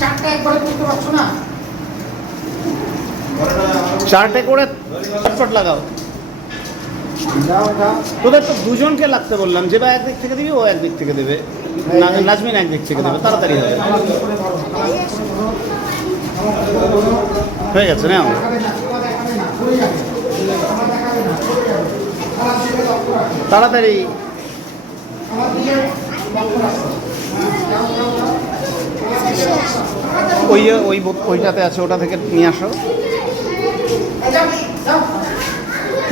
চারটা একবারে করতে পারছো না? চারটে করে চটপট লাগাও। তোদের তো দুজনকে লাগতে বললাম, যে বা একদিক থেকে দিবি ও একদিক থেকে দেবে, নাজমিন একদিক থেকে দেবে, তাড়াতাড়ি হবে। হয়ে গেছে না? তাড়াতাড়ি। ওইটাতে আছে, ওটা থেকে নিয়ে আসো।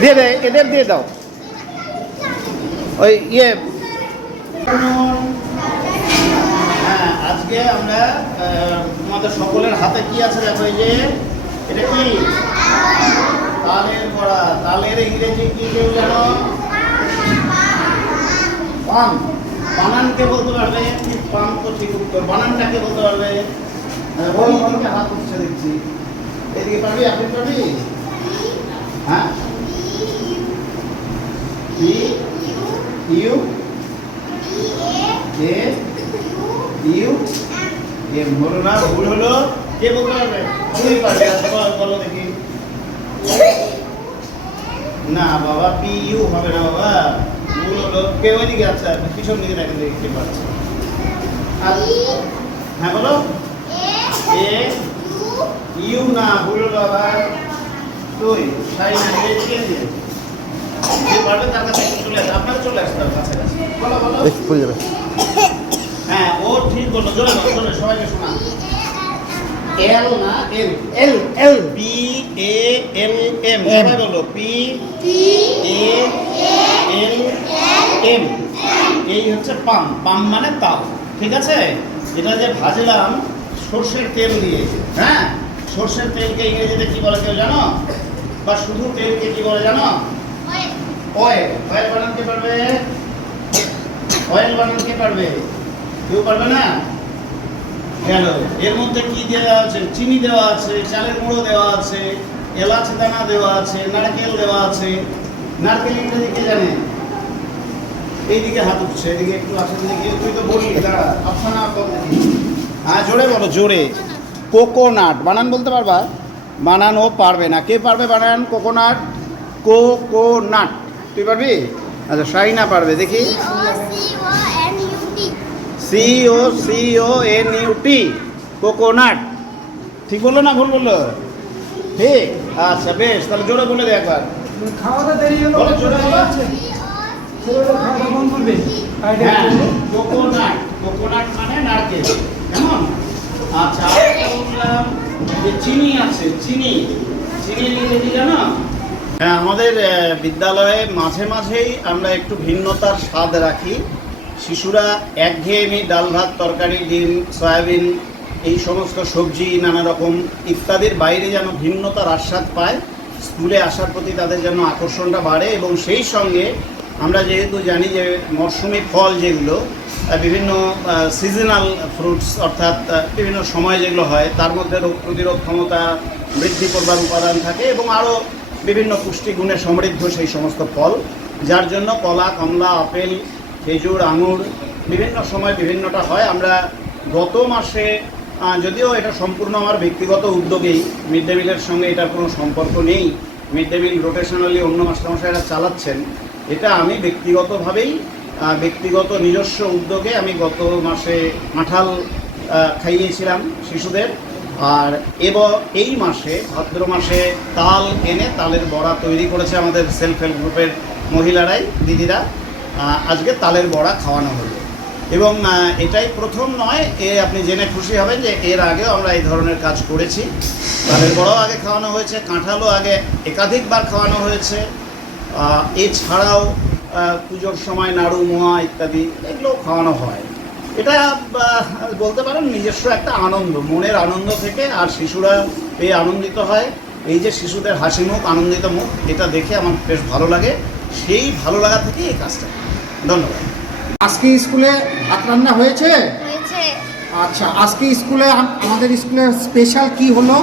দিয়ে দে, এদের দিয়ে দাও। ওই হ্যাঁ, আজকে আমরা তোমাদের সকলের হাতে কি আছে দেখো, এই যে এটা কি তালের বড়া। তালের ইংরেজি কি কেউ জানো? পান। বানানকে বলতে পারবে? পান তো ঠিক উত্তর। বানানটাকে বলতে পারবে? ওই দিকে হাত উঠছে দেখছি, এদিকে পারবি? আপনি পারবি? হ্যাঁ, P U A U M. বলো না, ভুল হলো। কে বলতে পারবে? তুমি পারবে। বলো দেখি। না বাবা, পি ইউ হবে না বাবা, ভুল হলো। কে ওইদিকে? আচ্ছা, পিছন দিকে দেখেন দেখতে পাচ্ছি। হ্যাঁ বলো। এ ইউ না, ভুল হলো আবার। তুই সাই না, দিয়ে দিয়ে যে পারবে তার কাছে চলে আসে। আপনারা চলে আসতে হবে কাছে কাছে। বলো বলো। পড়ে যাবে। হ্যাঁ, ও ঠিক বললো। জোরে বলো, সবাইকে শোনা। এল না, এল। এল L P A L M. সবাই বলো, পি এ এল এম। এই হচ্ছে পাম। পাম মানে তাল, ঠিক আছে? এটা যে ভাজলাম সর্ষের তেল দিয়ে, হ্যাঁ, সর্ষের তেলকে ইংরেজিতে কি বলে কেউ জানো? বা শুধু তেলকে কি বলে জানো? অয়েল। অয়েল বানাতে পারবে? অয়েল বানাতে পারবে? কেউ পারবে না? কেন? এর মধ্যে কি দেওয়া আছে? চিনি দেওয়া আছে, চালের গুঁড়ো দেওয়া আছে, এলাচ দানা দেওয়া আছে, নারকেল দেওয়া আছে। নারকেল ইংরেজি কে জানে? এইদিকে হাত উঠছে, এদিকে একটু আসে দিকে। তুই তো বললি, দাঁড়া, আপনারা বল দেখি। হ্যাঁ, জোরে বলো, জোরে। কোকোনাট। বানান বলতে পারবা? বানানও পারবে না। কে পারবে বানান? কোকোনাট। কোকোনাট। তুই পারবি? আচ্ছা, শাইনা পারবে, দেখি। COCONUT, coconut. ঠিক বললো না ভুল বললো? ঠিক। আচ্ছা বেশ, তাহলে জোরে বলে দে একবার। খাওয়াটা দেরি হলো, বলো জোরে বলো। খাওয়া বন্ধ করবে। কোকোনাট। কোকোনাট মানে নারকেল, কেমন? আচ্ছা, আরেকটা বললাম যে চিনি আছে। চিনি। চিনি ইংরেজি জানো? হ্যাঁ, আমাদের বিদ্যালয়ে মাঝে মাঝেই আমরা একটু ভিন্নতার স্বাদ রাখি। শিশুরা একঘেয়েমি ডাল ভাত তরকারি ডিম সয়াবিন এই সমস্ত সবজি নানা রকম ইত্যাদির বাইরে যেন ভিন্নতার আস্বাদ পায়, স্কুলে আসার প্রতি তাদের যেন আকর্ষণটা বাড়ে। এবং সেই সঙ্গে আমরা যেহেতু জানি যে মরশুমি ফল যেগুলো বিভিন্ন সিজনাল ফ্রুটস, অর্থাৎ বিভিন্ন সময় যেগুলো হয়, তার মধ্যে রোগ প্রতিরোধ ক্ষমতা বৃদ্ধি করবার উপাদান থাকে এবং আরও বিভিন্ন পুষ্টিগুণে সমৃদ্ধ সেই সমস্ত ফল, যার জন্য কলা, কমলা, আপেল, খেজুর, আঙুর বিভিন্ন সময় বিভিন্নটা হয়। আমরা গত মাসে, যদিও এটা সম্পূর্ণ আমার ব্যক্তিগত উদ্যোগেই, মিড ডে মিলের সঙ্গে এটার কোনো সম্পর্ক নেই, মিড ডে মিল রোটেশনালি অন্য মাস্টারমশাইরা চালাচ্ছেন, এটা আমি ব্যক্তিগতভাবেই ব্যক্তিগত নিজস্ব উদ্যোগে আমি গত মাসে কাঁঠাল খাইয়েছিলাম শিশুদের। আর এই মাসে, ভাদ্র মাসে, তাল এনে তালের বড়া তৈরি করেছে আমাদের সেলফ হেল্প গ্রুপের মহিলারাই, দিদিরা। আজকে তালের বড়া খাওয়ানো হলো এবং এটাই প্রথম নয়, আপনি জেনে খুশি হবেন যে এর আগেও আমরা এই ধরনের কাজ করেছি। তালের বড়াও আগে খাওয়ানো হয়েছে, কাঁঠালও আগে একাধিকবার খাওয়ানো হয়েছে। এছাড়াও পুজোর সময় নাড়ু, মোয়া ইত্যাদি এগুলো খাওয়ানো হয়। এটা বলতে পারেন নিজস্ব একটা আনন্দ, মনের আনন্দ থেকে। আর শিশুরা এই আনন্দিত হয়, এই যে শিশুদের হাসি মুখ, আনন্দিত মুখ, এটা দেখে আমার বেশ ভালো লাগে। সেই ভালো লাগা থেকে এই কাজটা। ধন্যবাদ। আজকে স্কুলে ভাত রান্না হয়েছে? আচ্ছা, আজকে স্কুলে আমাদের স্কুলে স্পেশাল কি হলো?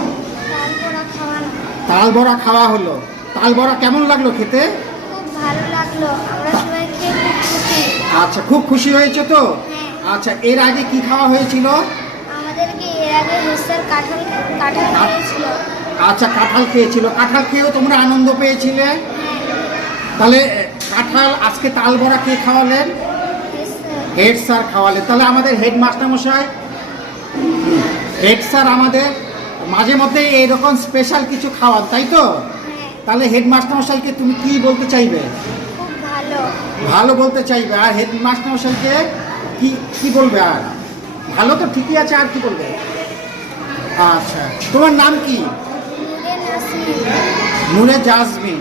তাল বড়া খাওয়া হলো। তাল বড়া কেমন লাগলো খেতে? খুব ভালো লাগলো, আমরা সবাই খেয়ে খুব খুশি। আচ্ছা, খুব খুশি হয়েছে তো? আচ্ছা, এর আগে কি খাওয়া হয়েছিল? আমাদেরকে এর আগে হেসার কাঁঠাল কাঁঠাল খেয়েছিল। আচ্ছা, কাঁঠাল খেয়েছিল, কাঁঠাল খেয়েও তোমরা আনন্দ পেয়েছিলে। তাহলে কাঁঠাল আজকে তাল বড়া কে খাওয়ালেন? Head sir খাওয়ালেন। তাহলে আমাদের হেড মাস্টার মশাই, হেড স্যার আমাদের মাঝে মধ্যে এইরকম স্পেশাল কিছু খাওয়ান, তাই তো? তাহলে হেড মাস্টার মশাইকে তুমি কি বলতে চাইবে? খুব ভালো। ভালো বলতে চাইবে। আর হেড মাস্টার মশাইকে কি কি বলবে? আর ভালো তো ঠিকই আছে, আর কি বলবে? আচ্ছা, তোমার নাম কি? নূরে নাসমিন। নূরে জাসমিন।